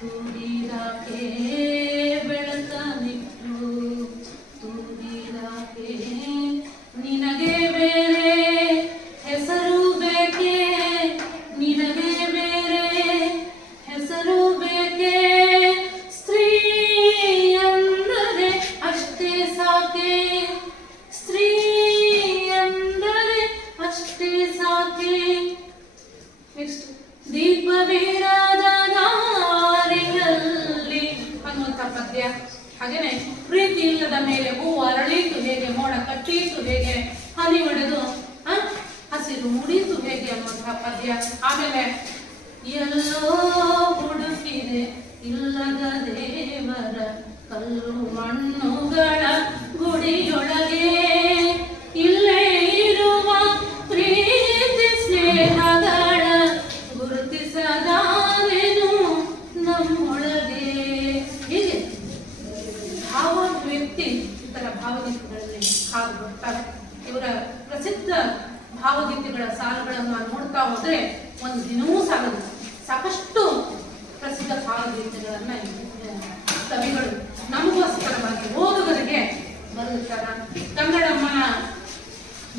ತೂಗಿರಾಕೆ, ಬೆಳಕಾನಿಟ್ಟು ತೂಗಿರಾಕೆ. ನಿನಗೆ ಬೇರೆ ಹೆಸರು ಬೇಕೆ, ನಿನಗೆ ಬೇರೆ ಹೆಸರು ಬೇಕೆ, ಸ್ತ್ರೀ ಅಂದರೆ ಅಷ್ಟೇ ಸಾಕೆ, ಸ್ತ್ರೀ ಅಂದರೆ ಅಷ್ಟೇ ಸಾಕೆ. ನೆಕ್ಸ್ಟ್, ದೀಪವೀರಾದ ನಾರಿಯಲ್ಲಿ ಅನ್ನುವಂಥ ಪದ್ಯ. ಹಾಗೇನೆ ಪ್ರೀತಿ ಇಲ್ಲದ ಮೇಲೆ ಹೂವು ಅರಳೀತು ಹೇಗೆ, ಮೋಡ ಕಟ್ಟೀತು ಹೇಗೆ, ಹನಿ ಹೊಡೆದು ಹಸಿರು ಮೂಡಿತು ಹೇಗೆ ಅನ್ನುವಂಥ ಪದ್ಯ. ಆಮೇಲೆ ಎಲ್ಲೋ ಹುಡುಕಿದೆ ಇಲ್ಲದ ದೇವರ ಕಲ್ಲು ಮಣ್ಣುಗಳ ಗುಡಿಯೊಳಗೆ, ಇಲ್ಲೇ ಇರುವ ಪ್ರೀತಿ ಸ್ನೇಹಗಳ ಗುರುತಿಸದಾರೆನು ನಮ್ಮೊಳಗೆ. ಹೀಗೆ ಭಾವವ್ಯಕ್ತಿ ಇತರ ಭಾವಗೀತೆಗಳಲ್ಲಿ ಹಾಡು ಬರ್ತಾರೆ. ಇವರ ಪ್ರಸಿದ್ಧ ಭಾವಗೀತೆಗಳ ಸಾಲುಗಳನ್ನು ನೋಡ್ತಾ ಹೋದ್ರೆ ಒಂದು ದಿನವೂ ಸಾಲದು. ಸಾಕಷ್ಟು ಪ್ರಸಿದ್ಧ ಭಾವಗೀತೆಗಳನ್ನ ಕವಿಗಳು ನಮಗೋಸ್ಕರವಾಗಿ ಓದುಗರಿಗೆ ಬರೆದಿರ್ತಾರೆ. ಕನ್ನಡಮ್ಮನ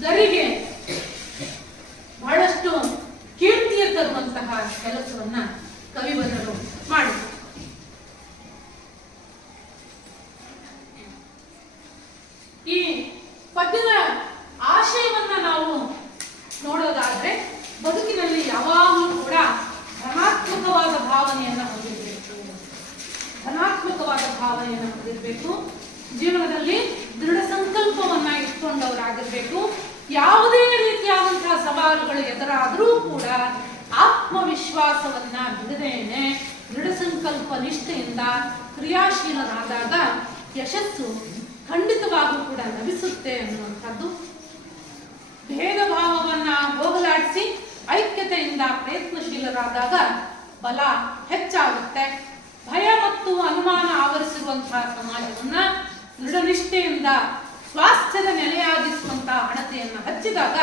ಗರಿಗೆ ಬಹಳಷ್ಟು ಕೀರ್ತಿಯ ತರುವಂತಹ ಕೆಲಸವನ್ನ ಕವಿವರರು ಮಾಡಿದರು. ಈ ಪದ್ಯದ ಆಶಯವನ್ನ ನಾವು ನೋಡೋದಾದ್ರೆ ಬದುಕಿನಲ್ಲಿ ಯಾವಾಗಲೂ ಕೂಡ ಧನಾತ್ಮಕವಾದ ಭಾವನೆಯನ್ನ ಹೊಂದಿರಬೇಕು, ಧನಾತ್ಮಕವಾದ ಭಾವನೆಯನ್ನು ಹೊಂದಿರಬೇಕು. ಜೀವನದಲ್ಲಿ ದೃಢ ಸಂಕಲ್ಪವನ್ನ ಇಟ್ಕೊಂಡವರಾಗಿರ್ಬೇಕು. ಯಾವುದೇ ರೀತಿಯಾದಂತಹ ಸವಾಲುಗಳು ಎದುರಾದರೂ ಕೂಡ ಆತ್ಮವಿಶ್ವಾಸವನ್ನ ಬಿಡದೇನೆ ದೃಢ ಸಂಕಲ್ಪ ನಿಷ್ಠೆಯಿಂದ ಕ್ರಿಯಾಶೀಲರಾದಾಗ ಯಶಸ್ಸು ಖಂಡಿತವಾಗೂ ಕೂಡ ಲಭಿಸುತ್ತೆ ಅನ್ನುವಂಥದ್ದು. ಭೇದ ಭಾವವನ್ನ ಹೋಗಲಾಡಿಸಿ ಐಕ್ಯತೆಯಿಂದ ಪ್ರಯತ್ನಶೀಲರಾದಾಗ ಬಲ ಹೆಚ್ಚಾಗುತ್ತೆ. ಭಯ ಮತ್ತು ಅನುಮಾನ ಆವರಿಸಿರುವಂತಹ ಸಮಾಜವನ್ನ ದೃಢನಿಷ್ಠೆಯಿಂದ ಸ್ವಾಸ್ಥ್ಯದ ನೆಲೆಯಾಗಿಸುವಂತಹ ಹಣತೆಯನ್ನು ಹಚ್ಚಿದಾಗ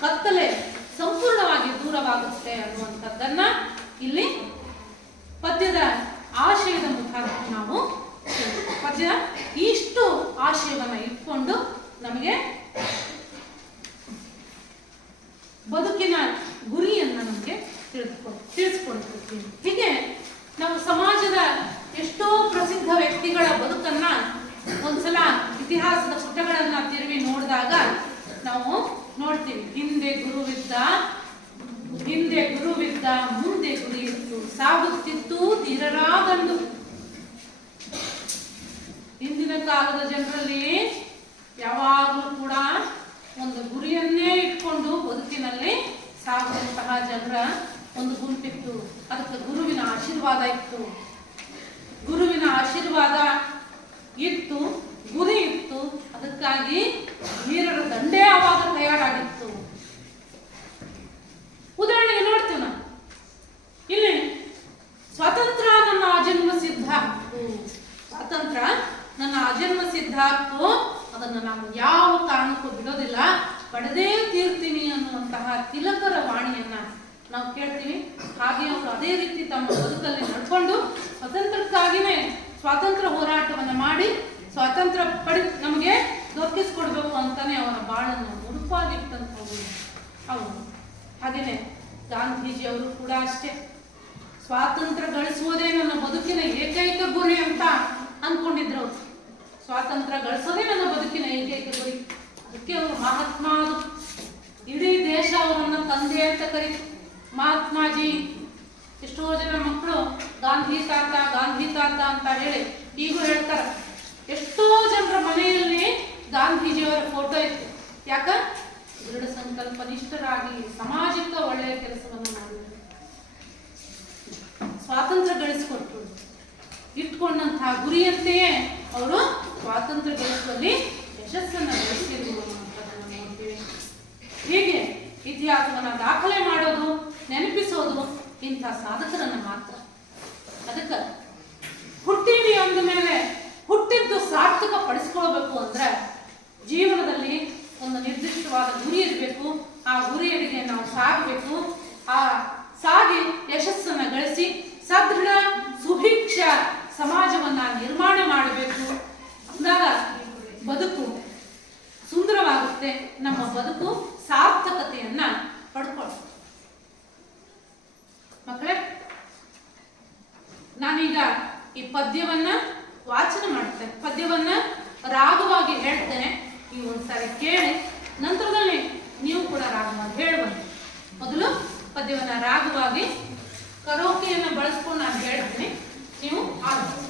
ಕತ್ತಲೆ ಸಂಪೂರ್ಣವಾಗಿ ದೂರವಾಗುತ್ತೆ ಅನ್ನುವಂಥದ್ದನ್ನ ಇಲ್ಲಿ ಪದ್ಯದ ಆಶಯದ ಮುಖಾಂತರ ನಾವು ಪದ್ಯ ಇಷ್ಟು ಆಶಯವನ್ನ ಇಟ್ಕೊಂಡು ನಮಗೆ ಬದುಕಿನ ಗುರಿಯನ್ನ ನಮಗೆ ತಿಳಿಸ್ಕೊಡ್ತೀವಿ. ಹೀಗೆ ನಾವು ಸಮಾಜದ ಎಷ್ಟೋ ಪ್ರಸಿದ್ಧ ವ್ಯಕ್ತಿಗಳ ಬದುಕನ್ನ ಒಂದ್ಸಲ ಇತಿಹಾಸದ ಪುಟಗಳನ್ನ ತಿರುವಿ ನೋಡಿದಾಗ ನಾವು ನೋಡ್ತೀವಿ. ಹಿಂದೆ ಗುರುವಿದ್ದ ಮುಂದೆ ಗುರಿ ಇತ್ತು, ಸಾಗುತ್ತಿತ್ತು ಧೀರರಾದಂದು. ಹಿಂದಿನ ಕಾಲದ ಜನರಲ್ಲಿ ಯಾವಾಗಲೂ ಕೂಡ ಒಂದು ಗುರಿಯನ್ನೇ ಇಟ್ಕೊಂಡು ಬದುಕಿನಲ್ಲಿ ಸಾಗುವಂತಹ ಜನರ ಒಂದು ಗುಂಪಿತ್ತು. ಅದಕ್ಕೆ ಗುರುವಿನ ಆಶೀರ್ವಾದ ಇತ್ತು, ಗುರುವಿನ ಆಶೀರ್ವಾದ ಇತ್ತು, ಗುರಿ ಇತ್ತು. ಅದಕ್ಕಾಗಿ ವೀರರ ದಂಡೇ ಆವಾಗ ತಯಾರಾಗಿತ್ತು. ಉದಾಹರಣೆಗೆ ನೋಡ್ತೀವಿ ನಾವು ಇಲ್ಲಿ ಸ್ವಾತಂತ್ರ್ಯ ನನ್ನ ಅಜನ್ಮ ಸಿದ್ಧ ಹಕ್ಕು, ಸ್ವಾತಂತ್ರ್ಯ ನನ್ನ ಅಜನ್ಮ ಸಿದ್ಧ ಹಕ್ಕು, ಅದನ್ನು ನಾನು ಯಾವ ಕಾರಣಕ್ಕೂ ಬಿಡೋದಿಲ್ಲ, ಪಡೆದೇ ತೀರ್ತೀನಿ ಅನ್ನುವಂತಹ ತಿಲಕರ ವಾಣಿಯನ್ನ ನಾವು ಕೇಳ್ತೀವಿ. ಹಾಗೆ ಅವರು ಅದೇ ರೀತಿ ತಮ್ಮ ಬದುಕಲ್ಲಿ ನಡ್ಕೊಂಡು ಸ್ವತಂತ್ರಕ್ಕಾಗಿನೇ ಸ್ವಾತಂತ್ರ್ಯ ಹೋರಾಟವನ್ನು ಮಾಡಿ ಸ್ವಾತಂತ್ರ್ಯ ನಮಗೆ ದೊರಕಿಸ್ಕೊಡ್ಬೇಕು ಅಂತಾನೆ ಅವರ ಬಾಳನ್ನು ಉಡುಪಾಗಿಟ್ಟಂಥವ್ರು ಅವರು. ಹಾಗೇನೆ ಗಾಂಧೀಜಿ ಅವರು ಕೂಡ ಅಷ್ಟೇ, ಸ್ವಾತಂತ್ರ್ಯ ಗಳಿಸುವುದೇ ನನ್ನ ಬದುಕಿನ ಏಕೈಕ ಗುರಿ ಅಂತ ಅಂದ್ಕೊಂಡಿದ್ರು ಅವರು. ಸ್ವಾತಂತ್ರ್ಯ ಗಳಿಸೋದೇ ನನ್ನ ಬದುಕಿನ ಏಕೈಕ ಗುರಿ. ಅದಕ್ಕೆ ಅವರು ಮಹಾತ್ಮಾದು, ಇಡೀ ದೇಶ ಅವರನ್ನ ತಂದೆ ಅಂತ ಕರೀತು. ಮಹಾತ್ಮಾಜಿ. ಎಷ್ಟೋ ಜನ ಮಕ್ಕಳು ಗಾಂಧಿ ತಾತ ಅಂತ ಹೇಳಿ ಈಗೂ ಹೇಳ್ತಾರೆ. ಎಷ್ಟೋ ಜನರ ಮನೆಯಲ್ಲಿ ಗಾಂಧೀಜಿಯವರ ಫೋಟೋ ಇತ್ತು. ಯಾಕ? ದೃಢ ಸಂಕಲ್ಪ ನಿಷ್ಠರಾಗಿ ಸಮಾಜಕ್ಕೆ ಒಳ್ಳೆಯ ಕೆಲಸವನ್ನು ಮಾಡಿದ್ರು. ಸ್ವಾತಂತ್ರ್ಯ ಗಳಿಸಿಕೊಟ್ರು. ಇಟ್ಕೊಂಡಂತಹ ಗುರಿಯಂತೆಯೇ ಅವರು ಸ್ವಾತಂತ್ರ್ಯ ಗಳಿಸುವಲ್ಲಿ ಯಶಸ್ಸನ್ನು ಗಳಿಸಿದ್ರು ಅನ್ನುವಂಥದ್ದನ್ನು ನೋಡ್ತೀವಿ. ಹೀಗೆ ಇತಿಹಾಸವನ್ನು ದಾಖಲೆ ಮಾಡೋದು, ನೆನಪಿಸೋದು ಇಂಥ ಸಾಧಕರನ್ನು ಮಾತ್ರ. ಅದಕ್ಕೆ ಹುಟ್ಟಿವಿ ಅಂದ ಮೇಲೆ ಹುಟ್ಟಿದ್ದು ಸಾರ್ಥಕ ಪಡಿಸ್ಕೊಳ್ಬೇಕು ಅಂದ್ರೆ ಜೀವನದಲ್ಲಿ ಒಂದು ನಿರ್ದಿಷ್ಟವಾದ ಗುರಿ ಇರಬೇಕು. ಆ ಗುರಿಯರಿಗೆ ನಾವು ಸಾಗಬೇಕು. ಆ ಸಾಗಿ ಯಶಸ್ಸನ್ನು ಗಳಿಸಿ ಸದೃಢ ಸುಭಿಕ್ಷ ಸಮಾಜವನ್ನ ನಿರ್ಮಾಣ ಮಾಡಬೇಕು. ಅಂದಾಗ ಬದುಕು ಸುಂದರವಾಗುತ್ತೆ, ನಮ್ಮ ಬದುಕು ಸಾರ್ಥಕತೆಯನ್ನ ಪಡ್ಕೊಳ್ಳುತ್ತೆ. ಮಕ್ಕಳೇ, ನಾನೀಗ ಈ ಪದ್ಯವನ್ನ ವಾಚನ ಮಾಡ್ತೇನೆ, ಪದ್ಯವನ್ನ ರಾಗವಾಗಿ ಹೇಳ್ತೇನೆ. ನೀವು ಒಂದ್ಸಾರಿ ಕೇಳಿ, ನಂತರದಲ್ಲಿ ನೀವು ಕೂಡ ರಾಗವಾಗಿ ಹೇಳಬಹುದು. ಮೊದಲು ಪದ್ಯವನ್ನ ರಾಗವಾಗಿ ಕರೋಕೆಯನ್ನು ಬಳಸ್ಕೊಂಡು ನಾನು ಹೇಳ್ತೀನಿ, ನೀವು ಆಲಿಸಿ.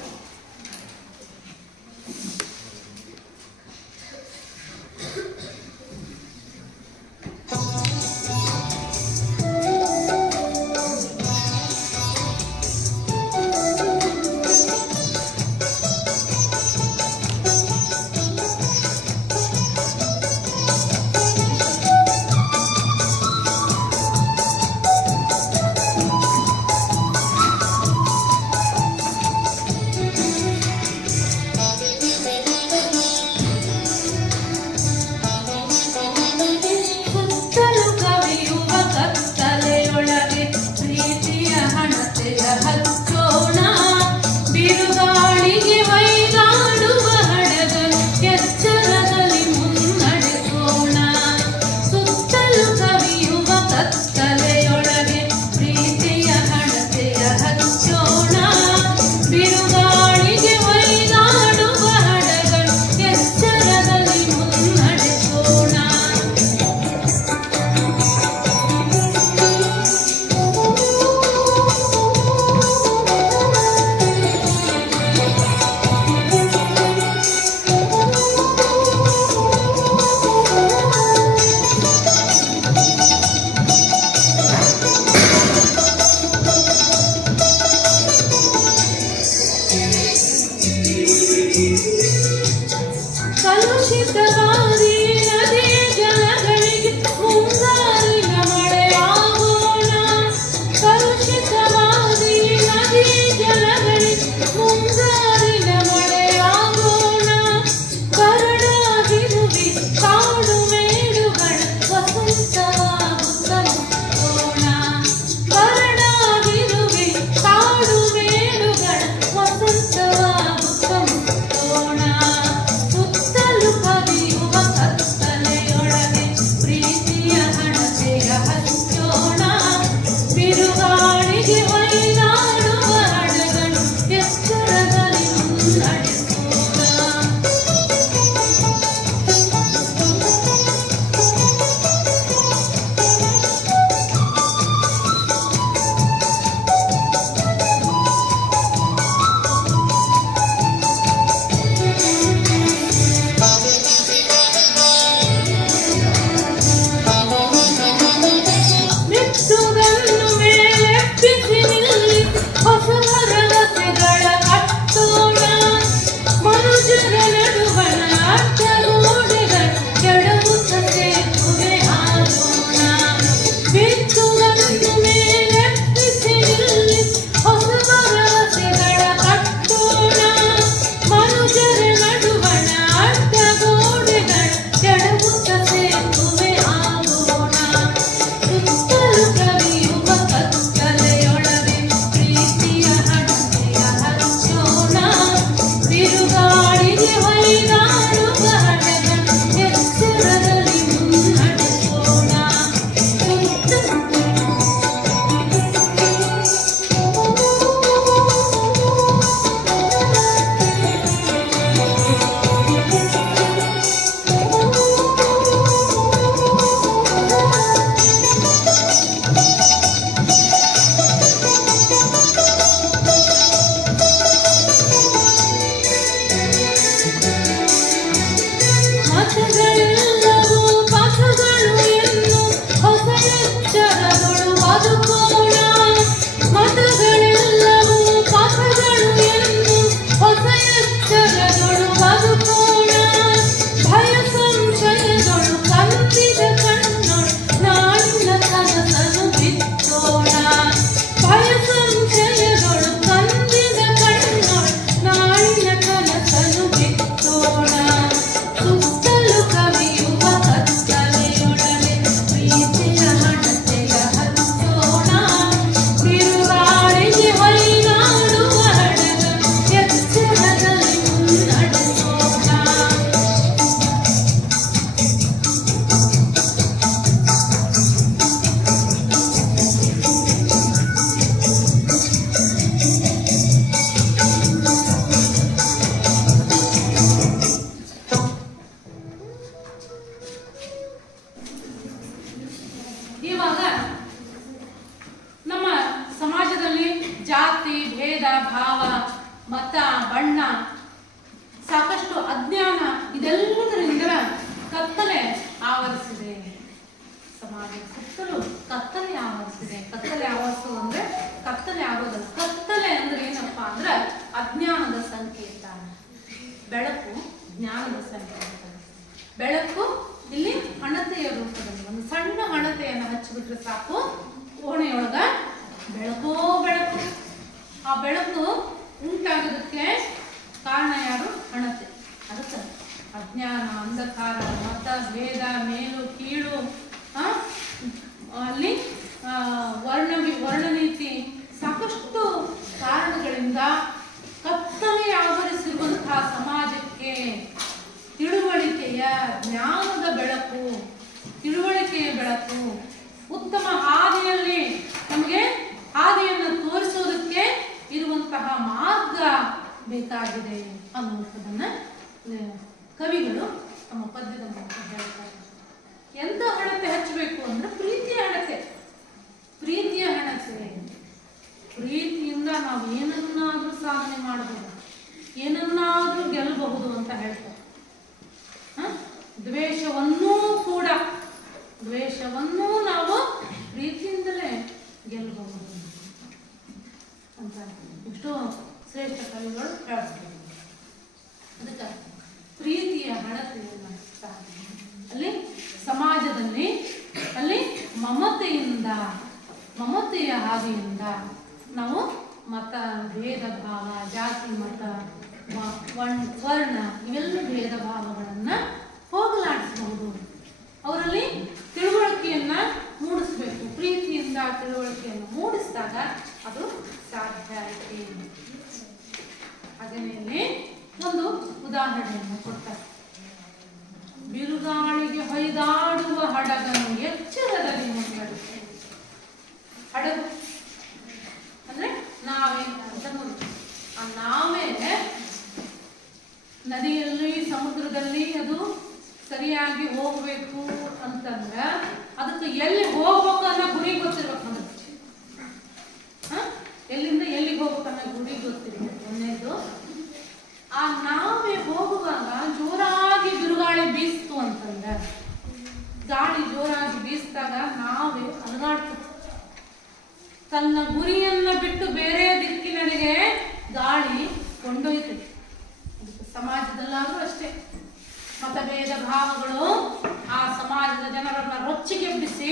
ಇವಾಗ ನಮ್ಮ ಸಮಾಜದಲ್ಲಿ ಜಾತಿ ಭೇದ ಭಾವ ಮತ ಬಣ್ಣ ಸಾಕಷ್ಟು ಅಜ್ಞಾನ ಇದೆಲ್ಲದರಿಂದ ಕತ್ತಲೆ ಆವರಿಸಿದೆ. ಸಮಾಜದ ಸುತ್ತಲೂ ಕತ್ತಲೆ ಆವರಿಸಿದೆ. ಕತ್ತಲೆ ಆವರಿಸೋದು ಅಂದ್ರೆ ಕತ್ತಲೆ ಆಗೋದಲ್ಲ. ಕತ್ತಲೆ ಅಂದ್ರೆ ಏನಪ್ಪಾ ಅಂದ್ರೆ ಅಜ್ಞಾನದ ಸಂಕೇತ. ಬೆಳಕು ಜ್ಞಾನದ ಸಂಕೇತ. ಬೆಳಕು ಇಲ್ಲಿ ಹಣತೆಯ ರೂಪದಲ್ಲಿ ಒಂದು ಸಣ್ಣ ಹಣತೆಯನ್ನು ಹಚ್ಚಿಬಿಟ್ರೆ ಸಾಕು, ಕೋಣೆಯೊಳಗ ಬೆಳಕೋ ಬೆಳಕು. ಆ ಬೆಳಕು ಉಂಟಾಗೋದಕ್ಕೆ ಕಾರಣ ಯಾರು? ಹಣತೆ. ಅದಕ್ಕೆ ಅಜ್ಞಾನ, ಅಂಧಕಾರ, ಮತ ಭೇದ, ಮೇಲು ಕೀಳು, ಅಲ್ಲಿ ವರ್ಣನೀತಿ ಸಾಕಷ್ಟು ಕಾರಣಗಳಿಂದ ಕತ್ತಲೆ ಆವರಿಸಿರುವಂತಹ ಸಮಾಜಕ್ಕೆ ತಿಳುವಳಿಕೆಯ ಜ್ಞಾನದ ಬೆಳಕು, ತಿಳುವಳಿಕೆಯ ಬೆಳಕು, ಉತ್ತಮ ಹಾದಿಯಲ್ಲಿ ನಮಗೆ ಹಾದಿಯನ್ನು ತೋರಿಸೋದಕ್ಕೆ ಇರುವಂತಹ ಮಾರ್ಗ ಬೇಕಾಗಿದೆ ಅನ್ನುವಂಥದ್ದನ್ನ ಕವಿಗಳು ತಮ್ಮ ಪದ್ಯದ ಮೂಲಕ ಹೇಳ್ತಾರೆ. ಎಂತ ಹಣತೆ ಹಚ್ಚಬೇಕು ಅಂದ್ರೆ ಪ್ರೀತಿಯ ಹಣತೆ. ಪ್ರೀತಿಯ ಹಣತೆ. ಪ್ರೀತಿಯಿಂದ ನಾವು ಏನನ್ನಾದ್ರೂ ಸಾಧನೆ ಮಾಡಬಹುದು, ಏನನ್ನಾದ್ರೂ ಗೆಲ್ಲಬಹುದು ಅಂತ ಹೇಳ್ತಾರೆ. ದ್ವೇಷವನ್ನೂ ನಾವು ಪ್ರೀತಿಯಿಂದಲೇ ಗೆಲ್ಲಬಹುದು ಅಂತ ಎಷ್ಟೋ ಶ್ರೇಷ್ಠ ಕವಿಗಳು ಹೇಳ್ತಾರೆ. ಅದಕ್ಕೆ ಪ್ರೀತಿಯ ಹಣತೆಯನ್ನು ಅಲ್ಲಿ ಸಮಾಜದಲ್ಲಿ ಅಲ್ಲಿ ಮಮತೆಯ ಹಾದಿಯಿಂದ ನಾವು ಮತ ಭೇದ ಭಾವ, ಜಾತಿ ಮತ ವರ್ಣ ಇವೆಲ್ಲ ಭೇದ ಭಾವಗಳನ್ನ ಹೋಗಲಾಡಿಸಬಹುದು. ಅವರಲ್ಲಿ ತಿಳುವಳಿಕೆಯನ್ನ ಮೂಡಿಸಬೇಕು. ಪ್ರೀತಿಯಿಂದ ತಿಳುವಳಿಕೆಯನ್ನು ಮೂಡಿಸಿದಾಗ ಅದು ಸಾಧ್ಯ ಆಯ್ತು. ಹಾಗೆಯೇ ಒಂದು ಉದಾಹರಣೆಯನ್ನು ಕೊಡ್ತಾರೆ. ಬಿರುಗಾಳಿಗೆ ಹೊಯ್ದಾಡುವ ಹಡಗನ್ನು ಎಚ್ಚರದಲ್ಲಿ ಮುನ್ನಡೆಸಿ. ಹಡಗು ಅಂದ್ರೆ ನಾವೇ ಅಂತ ನೋಡಿ. ಆ ನಾವೇ ನದಿಯಲ್ಲಿ ಸಮುದ್ರದಲ್ಲಿ ಅದು ಸರಿಯಾಗಿ ಹೋಗ್ಬೇಕು ಅಂತಂದ್ರ ಅದಕ್ಕೆ ಎಲ್ಲಿ ಹೋಗ್ಬೇಕು ಅನ್ನೋ ಗುರಿ ಗೊತ್ತಿರ್ಬೇಕು. ನಮಗೆ ಎಲ್ಲಿಂದ ಎಲ್ಲಿಗೆ ಹೋಗ್ಬೇಕು ಅನ್ನೋ ಗುರಿ ಗೊತ್ತಿರ್ಬೇಕು. ಒಂದೇದು, ಆ ನಾವೇ ಹೋಗುವಾಗ ಜೋರಾಗಿ ಬಿರುಗಾಳಿ ಬೀಸ್ತು ಅಂತಂದ್ರೆ, ಗಾಳಿ ಜೋರಾಗಿ ಬೀಸಿದಾಗ ನಾವೇ ಅಲಗಾಡ್ತೀವಿ. ತನ್ನ ಗುರಿಯನ್ನ ಬಿಟ್ಟು ಬೇರೆ ದಿಕ್ಕಿನಡೆಗೆ ಗಾಳಿ ಕೊಂಡೊಯ್ತದೆ. ಸಮಾಜದಲ್ಲಾದ್ರೂ ಅಷ್ಟೇ. ಮತಭೇದ ಭಾವಗಳು ಆ ಸಮಾಜದ ಜನರನ್ನ ರೊಚ್ಚಿಗೆಬ್ಬಿಸಿ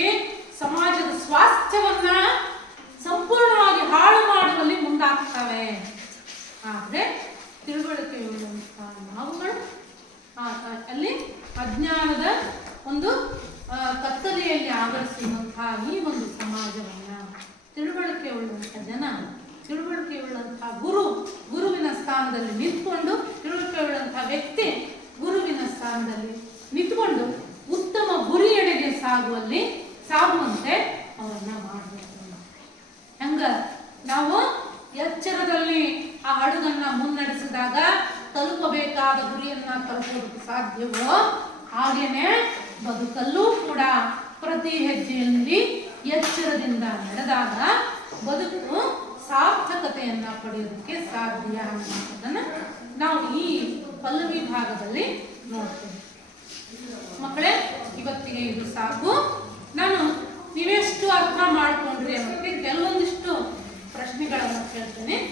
ಸಮಾಜದ ಸ್ವಾಸ್ಥ್ಯವನ್ನ ಸಂಪೂರ್ಣವಾಗಿ ಹಾಳು ಮಾಡುವಲ್ಲಿ ಮುಂದಾಗ್ತವೆ. ಆದ್ರೆ ತಿಳುವಳಿಕೆಯುಳ್ಳಂತಹ ನಾವುಗಳು ಅಲ್ಲಿ ಅಜ್ಞಾನದ ಒಂದು ಕತ್ತಲೆಯಲ್ಲಿ ಆವರಿಸಿರುವಂತಹ ಈ ಒಂದು ಸಮಾಜವನ್ನ ತಿಳುವಳಿಕೆಯುಳ್ಳಂತಹ ಜನ, ತಿಳುವಳಿಕೆಯುಳ್ಳಂತಹ ಗುರುವಿನ ಸ್ಥಾನದಲ್ಲಿ ನಿಂತ್ಕೊಂಡು, ತಿಳುವಳಿಕೆಯುಳ್ಳಂತಹ ವ್ಯಕ್ತಿ ಗುರುವಿನ ಸ್ಥಾನದಲ್ಲಿ ನಿಂತ್ಕೊಂಡು ಉತ್ತಮ ಗುರಿಯೆಡೆಗೆ ಸಾಗುವಂತೆ ಅವರನ್ನ ಮಾಡಬೇಕು. ಹಂಗ ನಾವು ಎಚ್ಚರದಲ್ಲಿ ಆ ಹಡಗನ್ನ ಮುನ್ನಡೆಸಿದಾಗ ತಲುಪಬೇಕಾದ ಗುರಿಯನ್ನ ತಲುಪೋದಕ್ಕೆ ಸಾಧ್ಯವೋ ಹಾಗೇನೆ ಬದುಕಲ್ಲೂ ಕೂಡ ಪ್ರತಿ ಹೆಜ್ಜೆಯಲ್ಲಿ ಎಚ್ಚರದಿಂದ ನಡೆದಾಗ ಬದುಕು ಸಾರ್ಥಕತೆಯನ್ನ ಪಡೆಯೋದಕ್ಕೆ ಸಾಧ್ಯ ಅನ್ನೋದನ್ನ ನಾವು ಈ ಪಲ್ಲವಿ ಭಾಗದಲ್ಲಿ ನೋಡ್ತೇವೆ. ಮಕ್ಕಳೇ, ಇವತ್ತಿಗೆ ಇದು ಸಾಕು. ನಾನು ನೀವೆಷ್ಟು ಅರ್ಥ ಮಾಡ್ಕೊಂಡ್ರಿ ಅನ್ನೋದಕ್ಕೆ ಕೆಲವೊಂದಿಷ್ಟು ಪ್ರಶ್ನೆಗಳನ್ನು ಕೇಳ್ತೇನೆ.